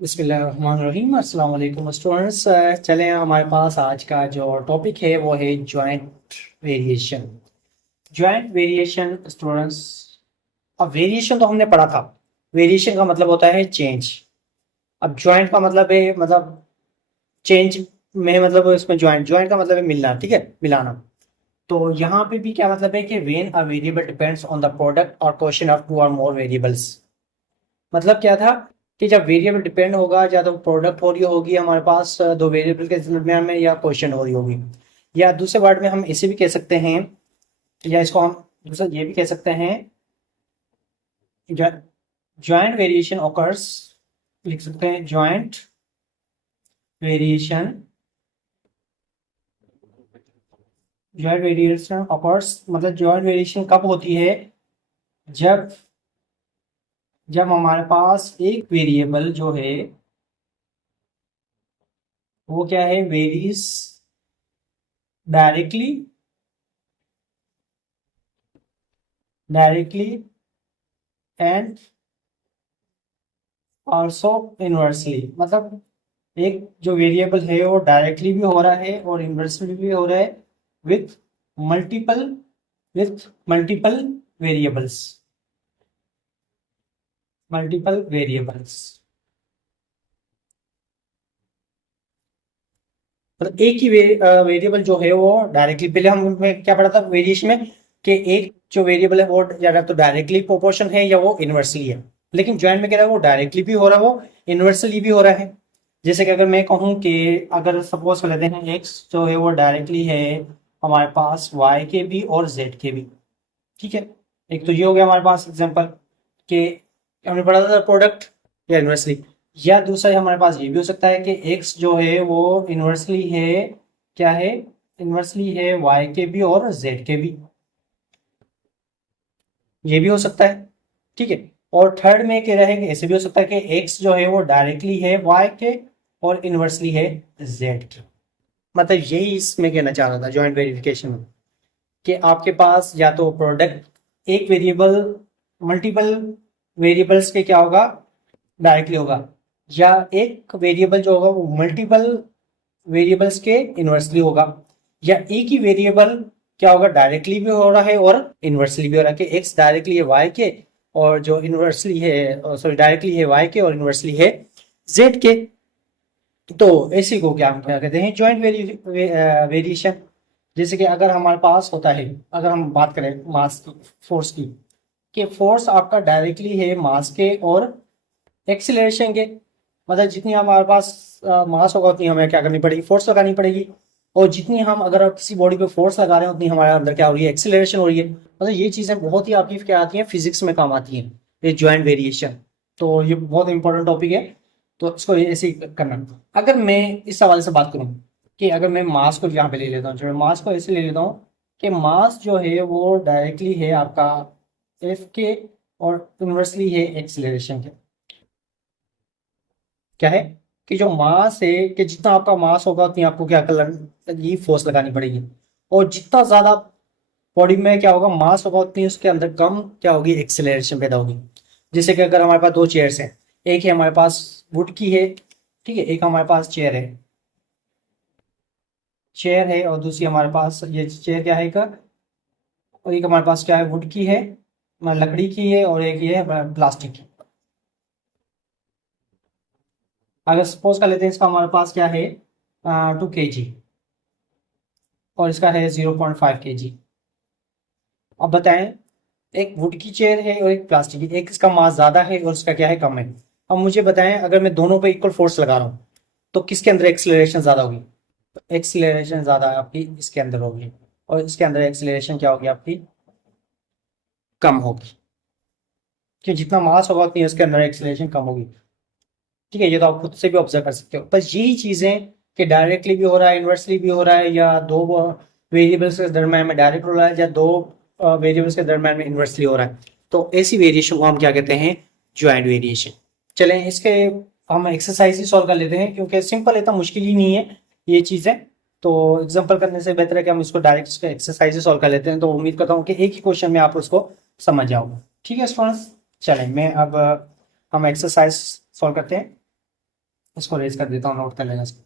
बिस्मिल्लाहिर्रहमानिर्रहीम अस्सलाम वालेकुम स्टूडेंट्स। चलें, हमारे पास आज का जो टॉपिक है वो है joint variation. Joint variation students, अब वेरिएशन तो हमने पढ़ा था। वेरिएशन का मतलब होता है चेंज। अब जॉइंट का मतलब है चेंज में मतलब इसमें जॉइंट जॉइंट का मतलब है मिलना, ठीक है, मिलाना। तो यहाँ पे भी क्या मतलब है कि when a variable depends on the product और क्वेश्चन ऑफ टू और मोर वेरिएबल्स। मतलब क्या था कि जब वेरिएबल डिपेंड होगा, या तो प्रोडक्ट हो रही होगी हमारे पास दो वेरिएबल के दरमियान में, या क्वेश्चन हो रही होगी। या दूसरे वर्ड में हम इसे भी कह सकते हैं, या इसको हम दूसरा ये भी कह सकते हैं, जॉइंट वेरिएशन ऑकर्स। लिख सकते हैं joint variation. Joint variation occurs मतलब जॉइंट वेरिएशन कब होती है? जब जब हमारे पास एक वेरिएबल जो है वो क्या है, varies directly and also inversely. मतलब एक जो वेरिएबल है वो डायरेक्टली भी हो रहा है और इनवर्सली भी हो रहा है, with multiple with variables multiple variables. मतलब एक ही वेरिएबल जो है वो डायरेक्टली, पहले हम क्या पढ़ा था वेरिएशन में, कि एक जो वेरिएबल है वो या तो डायरेक्टली प्रोपोर्शन है या वो इनवर्सली है। लेकिन जॉइंट में क्या है, वो डायरेक्टली भी हो रहा है, वो इनवर्सली भी हो रहा है। जैसे कि अगर मैं कहूँ कि अगर सपोज कर लेते हैं एक्स जो है वो डायरेक्टली है हमारे पास वाई के भी और जेड के भी, ठीक है। एक तो ये हो गया हमारे पास एग्जांपल कि हमने पढ़ा था प्रोडक्ट या इन्वर्सली। या दूसरा हमारे पास ये भी हो सकता है कि एक्स जो है वो इन्वर्सली है, क्या है, इन्वर्सली है वाई के भी और जेड के भी, ये भी हो सकता है, ठीक है। और थर्ड में क्या रहेगा, ऐसे भी हो सकता है कि एक्स जो है वो डायरेक्टली है वाई के और इन्वर्सली है जेड के। मतलब यही इसमें कहना चाह रहा था जॉइंट वेरिफिकेशन में, कि आपके पास या तो प्रोडक्ट एक वेरिएबल मल्टीपल वेरिएबल्स के क्या होगा, डायरेक्टली होगा, या एक वेरिएबल जो होगा वो मल्टीपल वेरिएबल्स के इनवर्सली होगा, या एक ही वेरिएबल क्या होगा, डायरेक्टली भी हो रहा है और इनवर्सली भी हो रहा है, कि एक्स डायरेक्टली है वाई के और जो इनवर्सली है, सॉरी, डायरेक्टली है वाई के और इनवर्सली है जेड के। तो इसी को क्या हम क्या कहते हैं, जॉइंट वेरिएशन। जैसे कि अगर हमारे पास होता है, अगर हम बात करें मास की, फोर्स की, कि फोर्स आपका डायरेक्टली है मास के और एक्सीलरेशन के। मतलब जितनी हमारे पास मास होगा उतनी हमें क्या करनी पड़ेगी, फोर्स लगानी पड़ेगी। और जितनी हम अगर किसी बॉडी पे फोर्स लगा रहे हैं उतनी हमारे अंदर क्या हो रही है, एक्सीलरेशन हो रही है। मतलब ये चीजें बहुत ही आपकी क्या आती हैं, फिजिक्स में काम आती हैं, ये जॉइंट वेरिएशन। तो ये बहुत इंपॉर्टेंट टॉपिक है, तो इसको ऐसे ही करना। अगर मैं इस हवाले से बात करूं कि अगर मैं मास को यहाँ पे ले लेता हूँ, जो मैं मास को ऐसे ले लेता हूँ कि मास जो है वो डायरेक्टली है आपका एफ के और इनवर्सली है एक्सीलरेशन के। क्या है कि जो मास है, कि जितना आपका मास होगा उतनी आपको क्या कर ये फोर्स लगानी पड़ेगी। और जितना ज्यादा बॉडी में क्या होगा, मास होगा, उतनी उसके अंदर कम क्या होगी, एक्सेलरेशन पैदा होगी। जैसे कि अगर हमारे पास दो चेयर्स हैं, एक है हमारे पास वुड की है, ठीक है, एक हमारे पास चेयर है और दूसरी हमारे पास ये चेयर क्या है एक, और एक हमारे पास क्या है, वुड की है, मतलब लकड़ी की है, और एक ये है प्लास्टिक की। अगर सपोज कर लेते हैं इसका हमारे पास क्या है, 2 kg, और इसका है 0.5 kg। अब बताएं, एक वुड की चेयर है और एक प्लास्टिक की, एक इसका मास ज्यादा है और इसका क्या है, कम है। अब मुझे बताएं, अगर मैं दोनों पे इक्वल फोर्स लगा रहा हूं तो किसके अंदर एक्सीलरेशन ज्यादा होगी? तो एक्सीलरेशन ज्यादा आपकी इसके अंदर होगी, और इसके अंदर एक्सीलरेशन क्या होगी आपकी, कम होगी। कि जितना मास होगा उतनी उसके अंदर एक्सीलरेशन कम होगी, ठीक है। ये तो आप खुद से भी ऑब्जर्व कर सकते हो। बस यही चीजें कि डायरेक्टली भी हो रहा है, इनवर्सली भी हो रहा है, या दो वेरिएबल्स के दरम्यान में डायरेक्ट हो रहा है, या दो वेरिएबल्स के दरम्यान में इनवर्सली हो रहा है, तो ऐसी वेरिएशन को हम क्या कहते हैं, ज्वाइंट वेरिएशन। चलें इसके हम एक्सरसाइज ही सॉल्व कर लेते हैं, क्योंकि सिंपल इतना मुश्किल ही नहीं है ये चीजें। तो एग्जाम्पल करने से बेहतर है कि हम इसको डायरेक्ट इसका एक्सरसाइज ही सॉल्व कर लेते हैं। तो उम्मीद करता हूँ कि एक ही क्वेश्चन में आप उसको समझ जाओगे, ठीक है स्टूडेंट्स। चलें मैं अब हम एक्सरसाइज सॉल्व करते हैं। इसको रेज कर देता हूँ, नोट कर लेना इसको।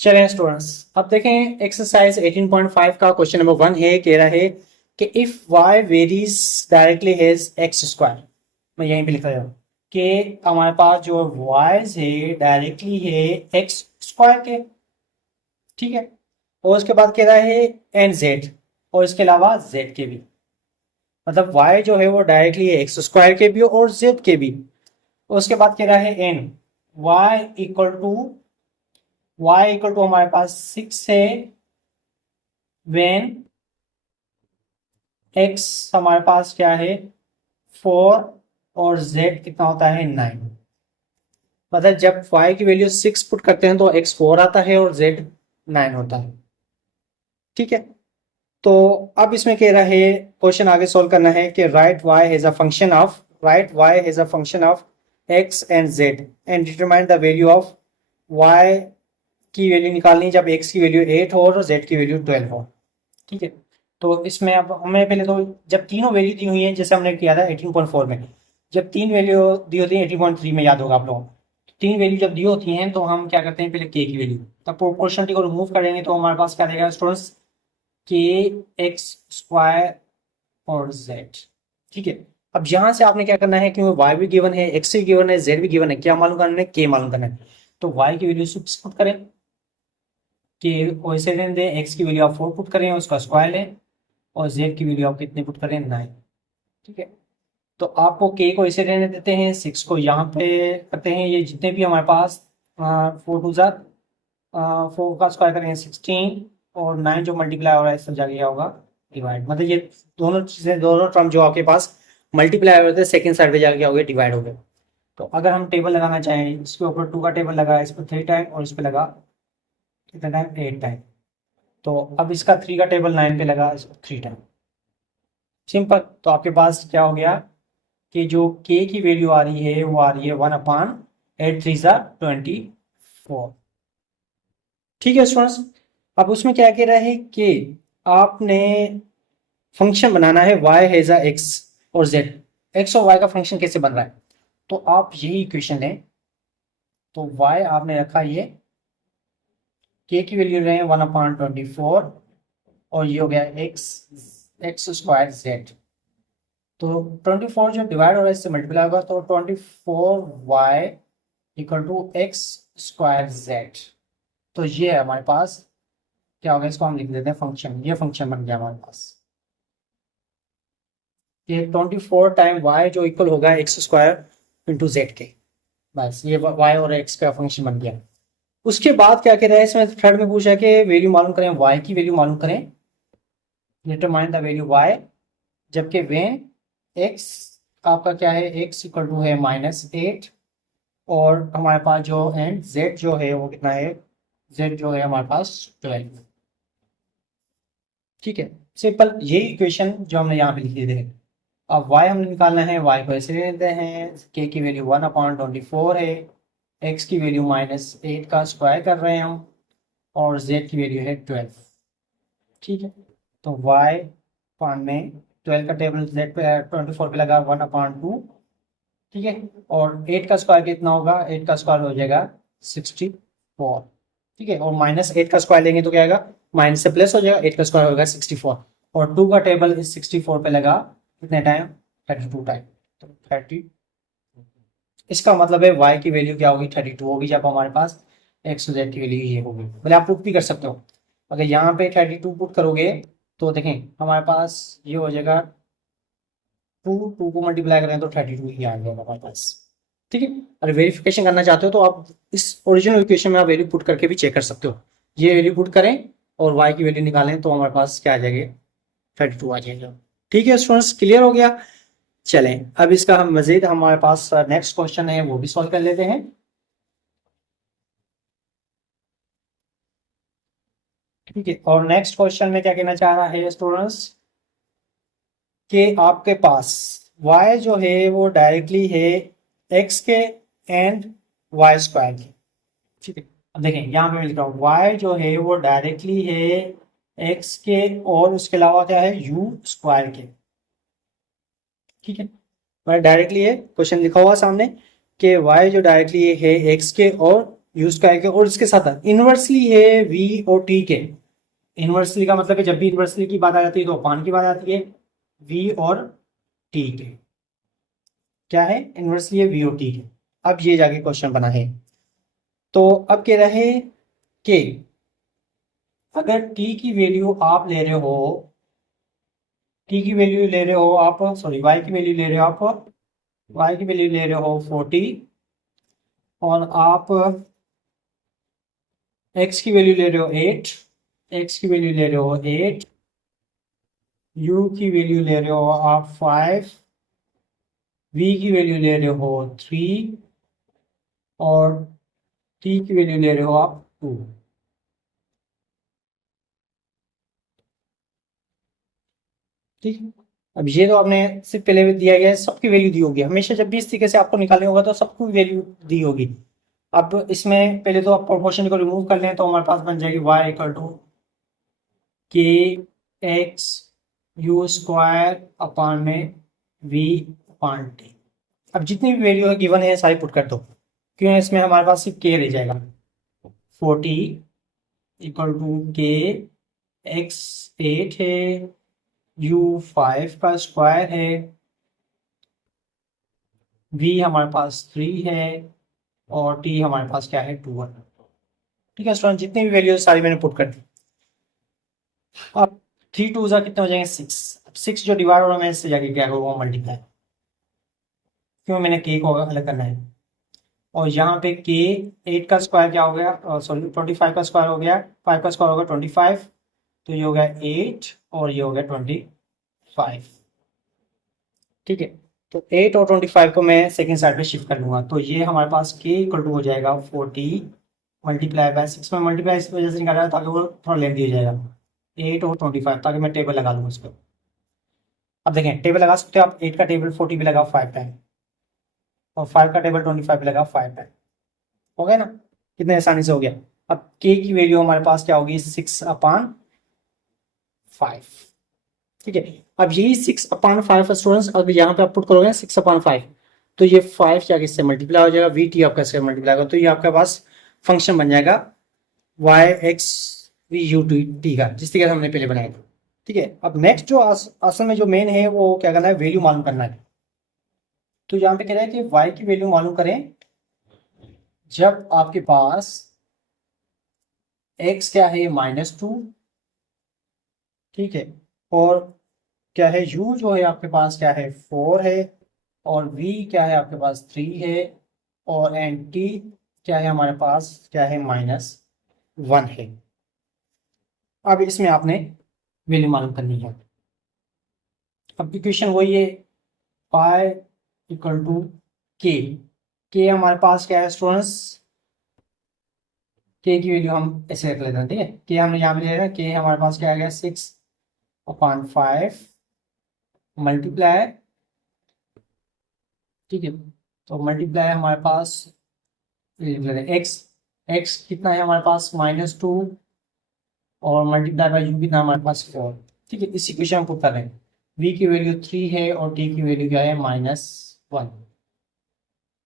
चलें स्टूडेंट्स, अब देखें एक्सरसाइज 18.5 का क्वेश्चन नंबर 1 है, कह रहा है कि if y varies directly has x square. मैं यहीं पे लिख रहा हूँ कि हमारे पास जो y है डायरेक्टली है एक्स स्क्वायर के, ठीक है, और उसके बाद कह रहा है एन जेड, और इसके अलावा जेड के भी, मतलब y जो है वो डायरेक्टली है एक्स स्क्वायर के भी और जेड के भी। और उसके बाद कह रहा है एन, y इक्वल टू हमारे पास 6 है वेन x हमारे पास क्या है 4 और z कितना होता है 9। मतलब जब y की वैल्यू 6 पुट करते हैं तो x 4 आता है और z 9 होता है, ठीक है। तो अब इसमें कह रहा है क्वेश्चन आगे सॉल्व करना है कि right y has a function of x and z and determine the value of y की वैल्यू निकालनी जब x की वैल्यू 8 हो और z की वैल्यू 12 हो, ठीक है। तो इसमें अब हमें पहले तो जब तीनों वैल्यू दी हुई है, जैसे हमने किया था 18.4 में, जब तीन वैल्यू दी होती है 18.3 में, याद होगा आप लोगों को, तीन वैल्यू जब दी होती हैं तो हम क्या करते हैं, पहले के की वैल्यू, तब प्रोपोर्शनलिटी को रिमूव करेंगे तो हमारे पास क्या रहेगा स्टूडेंट्स, के एक्स स्क्वायर और जेड, ठीक है। अब यहां से आपने क्या करना है, क्योंकि वाई भी गिवन है, एक्स भी गिवन है, जेड भी गिवन है, क्या मालूम करना है, के मालूम करना है। तो वाई की वैल्यू पुट करें, के वैसे दें, एक्स की वैल्यू आप 4 पुट करें, उसका स्क्वायर लें, और जेड की वैल्यू आप कितने पुट करें 9, ठीक है। तो आपको के को इसे रहने देते हैं, 6 को यहाँ पे करते हैं, ये जितने भी हमारे पास 4 टू जार 4 का स्क्वायर करेंगे 16, और 9 जो मल्टीप्लाई हो रहा है इस सब जाके क्या होगा डिवाइड, मतलब ये दोनों चीजें, दोनों टर्म जो आपके पास मल्टीप्लाई हो रहे थे सेकेंड साइड पे जाके क्या हो गए डिवाइड हो गए। तो अगर हम टेबल लगाना चाहें, इसके ऊपर 2 का टेबल लगा, इस पर 3 टाइम और इस पर लगा कितना टाइम 8 टाइम, तो अब इसका 3 का टेबल 9 पे लगा, इस पर 3 टाइम, सिंपल। तो आपके पास क्या हो गया कि जो k की वैल्यू आ रही है वो आ रही है 1/8 3 24, ठीक है स्टूडेंट्स। अब उसमें क्या कह रहा है कि आपने फंक्शन बनाना है y हैज अ x और z, x और y का फंक्शन कैसे बन रहा है, तो आप यही इक्वेशन लें। तो y आपने रखा ये k की वैल्यू रहे 1/24 और ये हो गया x स्क्वायर z, तो 24 जो डिवाइड हो रहा है इससे मल्टीप्लाई होगा, तो 24y equal to x square Z. तो ये है हमारे पास क्या होगा, इसको हम लिख देते हैं फंक्शन, ये फंक्शन बन गया हमारे पास, ये 24 टाइम y जो इक्वल होगा एक्स स्क्वायर इंटू जेड के, बस ये y और x का फंक्शन बन गया। उसके बाद क्या कह रहा है इसमें, थर्ड में पूछा कि वैल्यू मालूम करें, y की वैल्यू मालूम करें, डिटरमाइन द वैल्यू y, जबकि वेन x आपका क्या है, x इक्वल टू है -8, और हमारे पास जो एंड z जो है वो कितना है, z जो है हमारे पास 12, ठीक है। सिंपल यही इक्वेशन जो हमने यहाँ पे लिखी थी। अब y हमने निकालना है, y को ऐसे लेते हैं, k की वैल्यू 1/24 है, x की वैल्यू -8 का स्क्वायर कर रहे हैं हम, और z की वैल्यू है 12, ठीक है। तो y पान में 12 का टेबल z पे 24 पे लगा 1/2, ठीक है, और 8 का स्क्वायर कितना होगा, 8 का स्क्वायर हो जाएगा 64, ठीक है, और -8 का स्क्वायर लेंगे तो क्या आएगा, माइनस से प्लस हो जाएगा, 8 का स्क्वायर होगा 64, और 2 का टेबल इस 64 पे लगा कितने टाइम 32 टाइम, तो 30, इसका मतलब है y की वैल्यू क्या होगी 32 होगी, जब हमारे पास x और z की वैल्यू ये होगी। भले आप पुट भी कर सकते हो, अगर यहाँ पे 32 पुट करोगे तो देखें हमारे पास ये हो जाएगा 2 को मल्टीप्लाई करें तो 32 ही आ जाएगा हमारे पास, ठीक है। अगर वेरिफिकेशन करना चाहते हो तो आप इस ओरिजिनल इक्वेशन में आप वैल्यू पुट करके भी चेक कर सकते हो, ये वैल्यू पुट करें और y की वैल्यू निकालें तो हमारे पास क्या आ जाएगी 32 आ जाएगा, ठीक है स्टूडेंट्स, क्लियर हो गया। चलें अब इसका हम मजीद हमारे पास नेक्स्ट क्वेश्चन है वो भी सॉल्व कर लेते हैं, ठीक है। और नेक्स्ट क्वेश्चन में क्या कहना चाह रहा है स्टूडेंट्स कि आपके पास y जो है वो डायरेक्टली है x के एंड y स्क्वायर के, ठीक है। अब देखें यहाँ पे मैं लिख रहा हूँ y जो है वो डायरेक्टली है x के और उसके अलावा क्या है u स्क्वायर के, ठीक है। मैं डायरेक्टली है क्वेश्चन लिखा हुआ सामने कि y जो डायरेक्टली है x के और यूज का है और इसके साथ इनवर्सली है v और t के। इनवर्सली का मतलब है जब भी इनवर्सली की बात आ जाती है तो अपान की बात आती है v और t के। क्या है? इनवर्सली है v और t के। अब ये जाके क्वेश्चन बना है, तो अब कह रहा है कि अगर t की वैल्यू आप ले रहे हो, t की वैल्यू ले रहे हो आप, सॉरी y की वैल्यू ले रहे हो आप, y की वैल्यू ले रहे हो 40 और आप x की वैल्यू ले रहे हो 8, x की वैल्यू ले रहे हो 8, u की वैल्यू ले रहे हो आप 5, v की वैल्यू ले रहे हो 3 और t की वैल्यू ले रहे हो आप 2। ठीक है, अब ये तो आपने सिर्फ पहले भी दिया गया है, सबकी वैल्यू दी होगी। हमेशा जब भी इस तरीके से आपको निकालने होगा तो सबको वैल्यू दी होगी। अब इसमें पहले तो आप प्रोपोर्शन को रिमूव कर लें तो हमारे पास बन जाएगी y इक्वल टू के एक्स यू स्क्वायर अपान में v अपान टी। अब जितनी भी वैल्यू है गिवन है सारी पुट कर दो, क्यों? इसमें हमारे पास सिर्फ के रह जाएगा। 40 इक्वल टू के एक्स 8 है, u 5 का स्क्वायर है, v हमारे पास 3 है और t हमारे पास क्या है 2 है। ठीक है स्टूडेंट, जितनी भी वैल्यू सारी मैंने पुट कर दी। अब 3 2 कितने हो जाएंगे 6। अब 6 जो डिवाइड हो रहा है मैं इससे जाके क्या करूँगा मल्टीप्लाई, क्यों? मैंने के को अलग करना है। और यहाँ पे के 8 का स्क्वायर क्या हो गया, सॉरी 25 का स्क्वायर हो गया, 5 का स्क्वायर होगा 25, तो ये हो गया 8 और ये हो गया 25। ठीक है, तो 8 और 25 को मैं सेकेंड साइड पे शिफ्ट कर लूंगा, तो ये हमारे पास के इक्वल टू हो जाएगा 40 मल्टीप्लाई बाय 6 में मल्टीप्लाई इस वजह से निकाल रहा है ताकि वो थोड़ा लेंदी हो जाएगा, 8 और 25, ताकि मैं टेबल लगा लूँ उस पर। अब देखें टेबल लगा सकते हो आप, 8 का टेबल 40 पे लगा 5 टाइम और 5 का टेबल 25 पे लगा 5 टाइम। हो गया ना, कितने आसानी से हो गया। अब के की वैल्यू हमारे पास क्या होगी 6 अपान 5। ठीक है, अब यही 6 अपान 5 स्टूडेंट्स अब यहाँ पे आप पुट करोगे 6 अपान 5, तो ये 5 जाके इससे मल्टीप्लाई हो जाएगा, वी टी आपका इससे मल्टीप्लाई होगा, तो ये आपके पास फंक्शन बन जाएगा y x v u t का, जिस तरीके से हमने पहले बनाया था। ठीक है, अब नेक्स्ट जो असल में जो मेन है वो क्या करना है, वैल्यू मालूम करना है। तो यहाँ पे कह रहा है कि y की वैल्यू मालूम करें जब आपके पास x क्या है -2, ठीक है, और क्या है u जो है आपके पास क्या है 4 है और v क्या है आपके पास 3 है और एंड t क्या है हमारे पास क्या है -1 है। अब इसमें आपने वैल्यू मालूम करनी है। अब इक्वेशन वही है पाई इक्वल टू के हमारे पास क्या है स्टूडेंट्स, के की वैल्यू हम ऐसे रख लेते हैं। ठीक है, के हमने यहाँ पे ले रहे हैं, के हमारे पास क्या आ गया 6 अपान 5 मल्टीप्लाई, ठीक है, तो मल्टीप्लाई हमारे पास एक्स कितना है हमारे पास -2 और मल्टीप्लाई बाय यू कितना हमारे पास 4। ठीक है, इस इक्वेशन में पुट कर रहे हैं, v की वैल्यू 3 है और t की वैल्यू क्या है -1,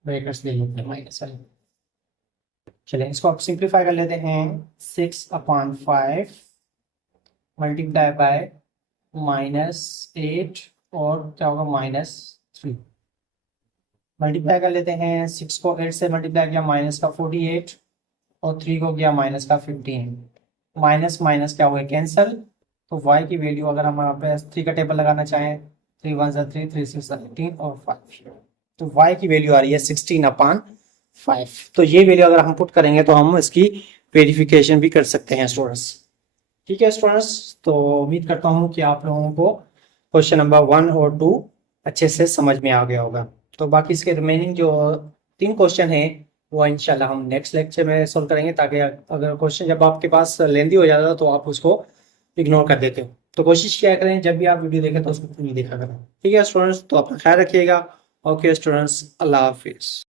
ब्रैकेट्स ले लेते हैं -1। चलिए इसको आप सिंप्लीफाई कर लेते हैं, 6 अपान 5 मल्टीप्लाई बाय -8 और क्या होगा -3, मल्टीप्लाई कर लेते हैं। 6 को 8 से मल्टीप्लाई किया -48 और 3 को किया -15, माइनस माइनस क्या हुआ कैंसिल, तो y की वैल्यू अगर हम यहाँ पे 3 का टेबल लगाना चाहें 3 1 3 3 6 18 और 5, तो y की वैल्यू आ रही है 16 अपान 5। तो ये वैल्यू अगर हम पुट करेंगे तो हम इसकी वेरिफिकेशन भी कर सकते हैं स्टूडेंट्स। ठीक है स्टूडेंट्स, तो उम्मीद करता हूँ कि आप लोगों को क्वेश्चन नंबर 1 और 2 अच्छे से समझ में आ गया होगा। तो बाकी इसके रिमेनिंग जो 3 क्वेश्चन है वो इंशाल्लाह हम नेक्स्ट लेक्चर में सॉल्व करेंगे, ताकि अगर क्वेश्चन जब आपके पास लेंदी हो जाता है तो आप उसको इग्नोर कर देते हो। तो कोशिश किया करें जब भी आप वीडियो देखें तो उसको पूरी देखा करें। ठीक है स्टूडेंट्स, तो अपना ख्याल रखिएगा। ओके स्टूडेंट्स, अल्लाह हाफिज़।